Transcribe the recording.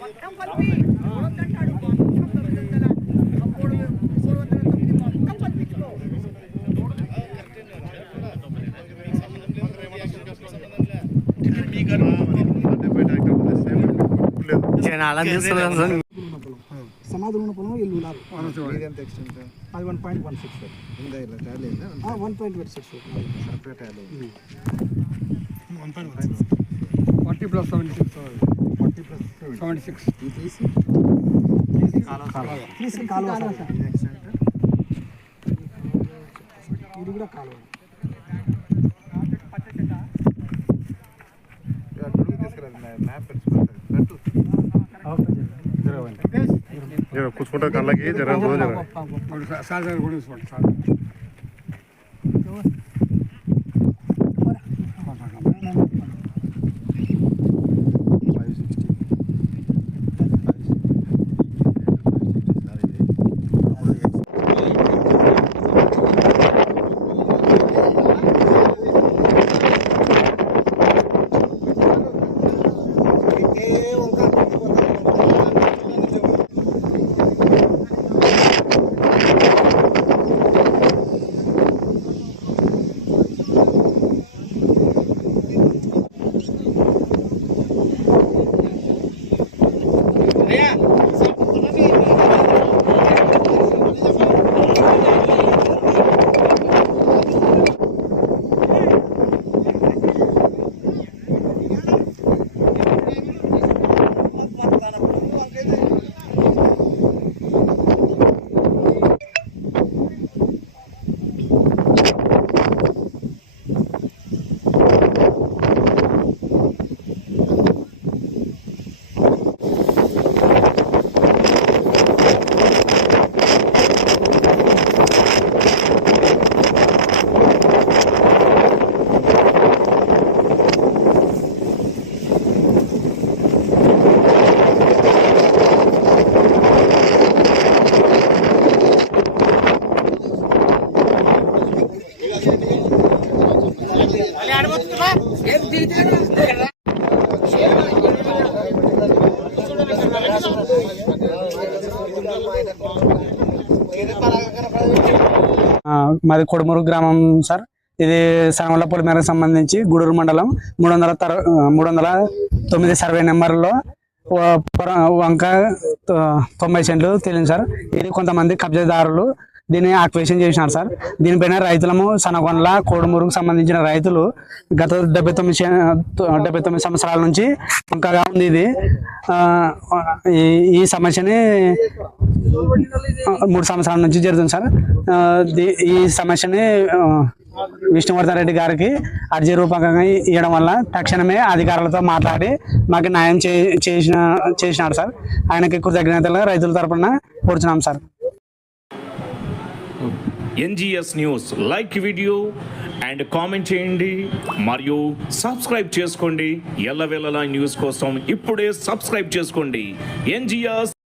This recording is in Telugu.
పట్టం కలిపి వద్దంటాడు పంతొమ్మిది వందల మూడు మూడు వందల తొమ్మిది మొత్తం కల్పించుకో జనాలు అందిస్తున్నారు సార్ సమాధులు ఉన్న పొలం ఇల్లు ఉన్నారు ఎంత ఎక్స్టెంట్ అది వన్ పాయింట్ వన్ సిక్స్ ఉందా ఇలా టాలీ ఉందా one point one six separate tally Forty plus seventy six forty plus seventy six ఈ తీసి తీసి కాలువ సార్. ఇది ఎక్స్టెంట్ ఇది కూడా కాలువ అడుగు తీసుకురా మ్యాప్ పెట్టుకుంటుంది పెట్టు జర కూర్చుంటే కళ్ళకి జర రోజు జర సార్ సార్ కూడా తీసుకోండి సార్ మాది కొడుమూరు గ్రామం సార్. ఇది సనగొండ పొలిమేరకు సంబంధించి గూడూరు మండలం మూడు వందల తర మూడు వందల తొమ్మిది సర్వే నెంబర్లో వంక తొంభై సెంట్లు తెలియదు సార్. ఇది కొంతమంది కబ్జాదారులు దీన్ని ఆక్వేషన్ చేసినారు సార్. దీనిపైన రైతులము సనగొండల కోడుమూరుకు సంబంధించిన రైతులు గత డెబ్బై తొమ్మిది డెబ్బై తొమ్మిది సంవత్సరాల నుంచి వంకగా ఉంది ఇది. ఈ- ఈ సమస్యని మూడు సంవత్సరాల నుంచి జరుగుతుంది సార్. ఈ సమస్యని విష్ణువర్ధన్ రెడ్డి గారికి అర్జీ రూపకంగా ఇవ్వడం వల్ల తక్షణమే అధికారులతో మాట్లాడి మాకు న్యాయం చే చేసిన చేసినాడు సార్. ఆయనకి కృతజ్ఞతలు రైతుల తరపున కూర్చున్నాం sir. NGS news like video and comment చేయండి. మరియు సబ్స్క్రైబ్ చేసుకోండి. ఎల్లవేళలా న్యూస్ కోసం ఇప్పుడే సబ్స్క్రైబ్ చేసుకోండి. ఎన్జిఎస్